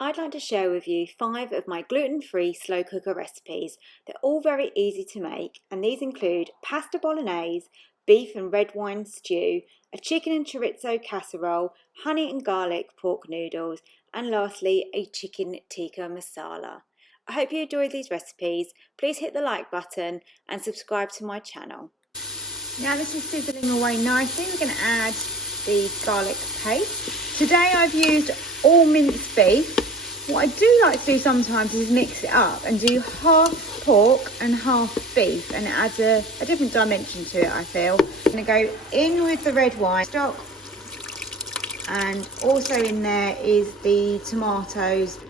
I'd like to share with you 5 of my gluten-free slow cooker recipes. They're all very easy to make, and these include pasta bolognese, beef and red wine stew, a chicken and chorizo casserole, honey and garlic pork noodles, and lastly a chicken tikka masala. I hope you enjoy these recipes. Please hit the like button and subscribe to my channel. Now this is sizzling away nicely, we're going to add the garlic paste. Today I've used all minced beef. What I do like to do sometimes is mix it up and do half pork and half beef, and it adds a different dimension to it, I feel. I'm going to go in with the red wine stock, and also in there is the tomatoes.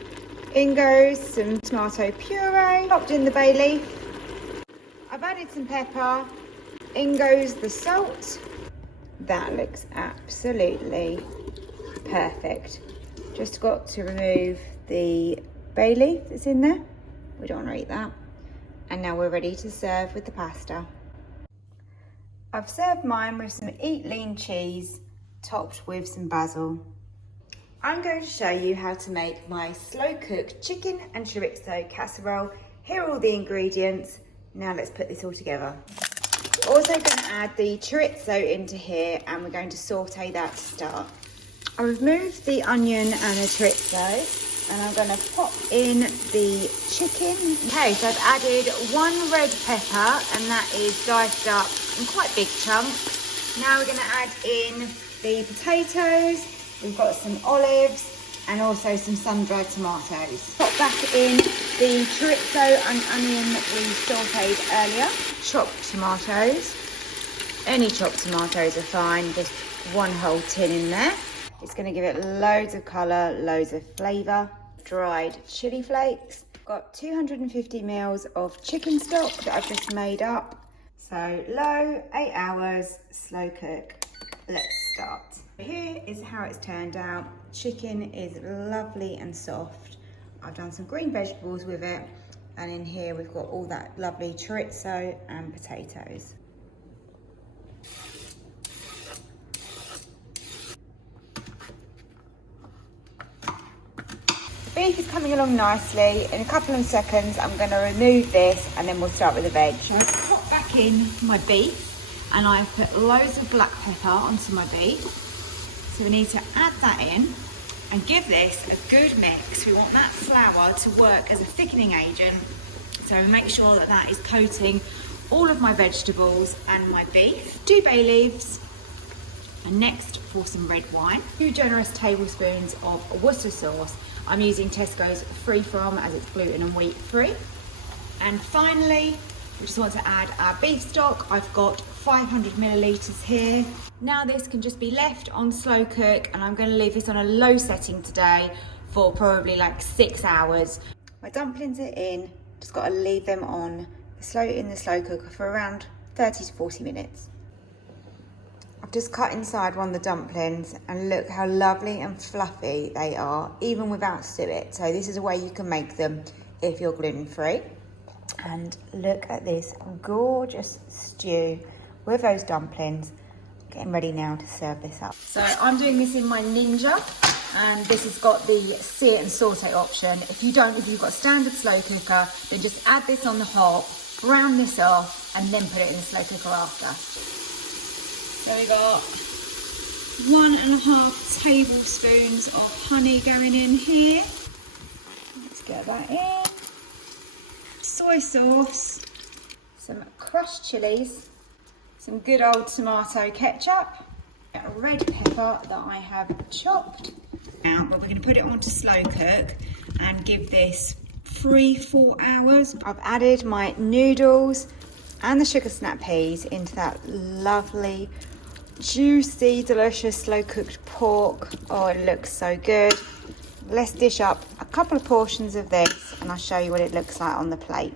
In goes some tomato puree, chopped in the bay leaf. I've added some pepper. In goes the salt. That looks absolutely perfect. Just got to remove the bay leaf that's in there. We don't want to eat that. And now we're ready to serve with the pasta. I've served mine with some Eat Lean cheese topped with some basil. I'm going to show you how to make my slow cooked chicken and chorizo casserole. Here are all the ingredients. Now let's put this all together. We're also going to add the chorizo into here, and we're going to saute that to start. I've removed the onion and the chorizo, and I'm going to pop in the chicken. Okay, so I've added 1 red pepper, and that is diced up in quite big chunks. Now we're going to add in the potatoes. We've got some olives and also some sun-dried tomatoes. Pop back in the chorizo and onion that we sauteed earlier. Chopped tomatoes. Any chopped tomatoes are fine, just 1 whole tin in there. It's going to give it loads of colour, loads of flavour. Dried chilli flakes. Got 250 ml of chicken stock that I've just made up. So low, 8 hours, slow cook. Let's start. Here is how it's turned out. Chicken is lovely and soft. I've done some green vegetables with it, and in here we've got all that lovely chorizo and potatoes. The beef is coming along nicely. In a couple of seconds I'm going to remove this and then we'll start with the veg. So I've put back in my beef, and I've put loads of black pepper onto my beef. So we need to add that in and give this a good mix. We want that flour to work as a thickening agent. So make sure that that is coating all of my vegetables and my beef. 2 bay leaves. And next for some red wine. 2 generous tablespoons of Worcester sauce. I'm using Tesco's Free From as it's gluten and wheat free. And finally, we just want to add our beef stock. I've got 500 millilitres here. Now this can just be left on slow cook, and I'm going to leave this on a low setting today for probably like 6 hours. My dumplings are in. Just got to leave them on in the slow cooker for around 30 to 40 minutes. I've just cut inside one of the dumplings, and look how lovely and fluffy they are, even without suet. So this is a way you can make them if you're gluten free. And look at this gorgeous stew with those dumplings. Getting ready now to serve this up. So I'm doing this in my Ninja, and this has got the sear and saute option. If you've got standard slow cooker, then just add this on the hob, brown this off, and then put it in the slow cooker after. So we got 1.5 tablespoons of honey going in here. Let's get that in. Soy sauce, some crushed chilies, some good old tomato ketchup, a red pepper that I have chopped out, but we're going to put it onto slow cook and give this 3-4 hours. I've added my noodles and the sugar snap peas into that lovely, juicy, delicious slow cooked pork. Oh, it looks so good. Let's dish up a couple of portions of this and I'll show you what it looks like on the plate.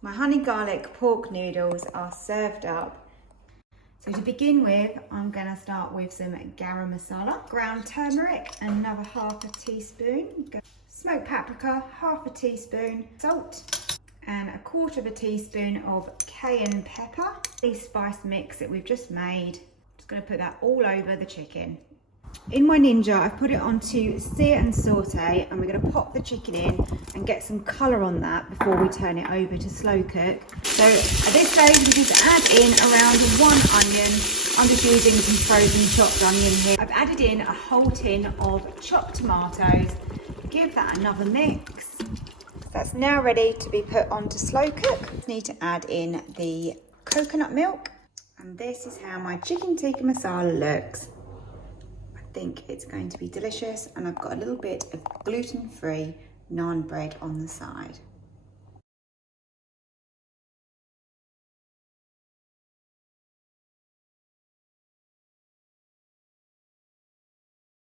My honey garlic pork noodles are served up. So to begin with, I'm going to start with some garam masala, ground turmeric, another 1/2 teaspoon, smoked paprika, 1/2 teaspoon, salt, and 1/4 teaspoon of cayenne pepper. The spice mix that we've just made, just going to put that all over the chicken. In my Ninja, I've put it onto sear and saute, and we're going to pop the chicken in and get some colour on that before we turn it over to slow cook. So at this stage, we just add in around 1 onion. I'm just using some frozen chopped onion here. I've added in a whole tin of chopped tomatoes. Give that another mix. That's now ready to be put onto slow cook. Need to add in the coconut milk, and this is how my chicken tikka masala looks. I think it's going to be delicious, and I've got a little bit of gluten-free naan bread on the side.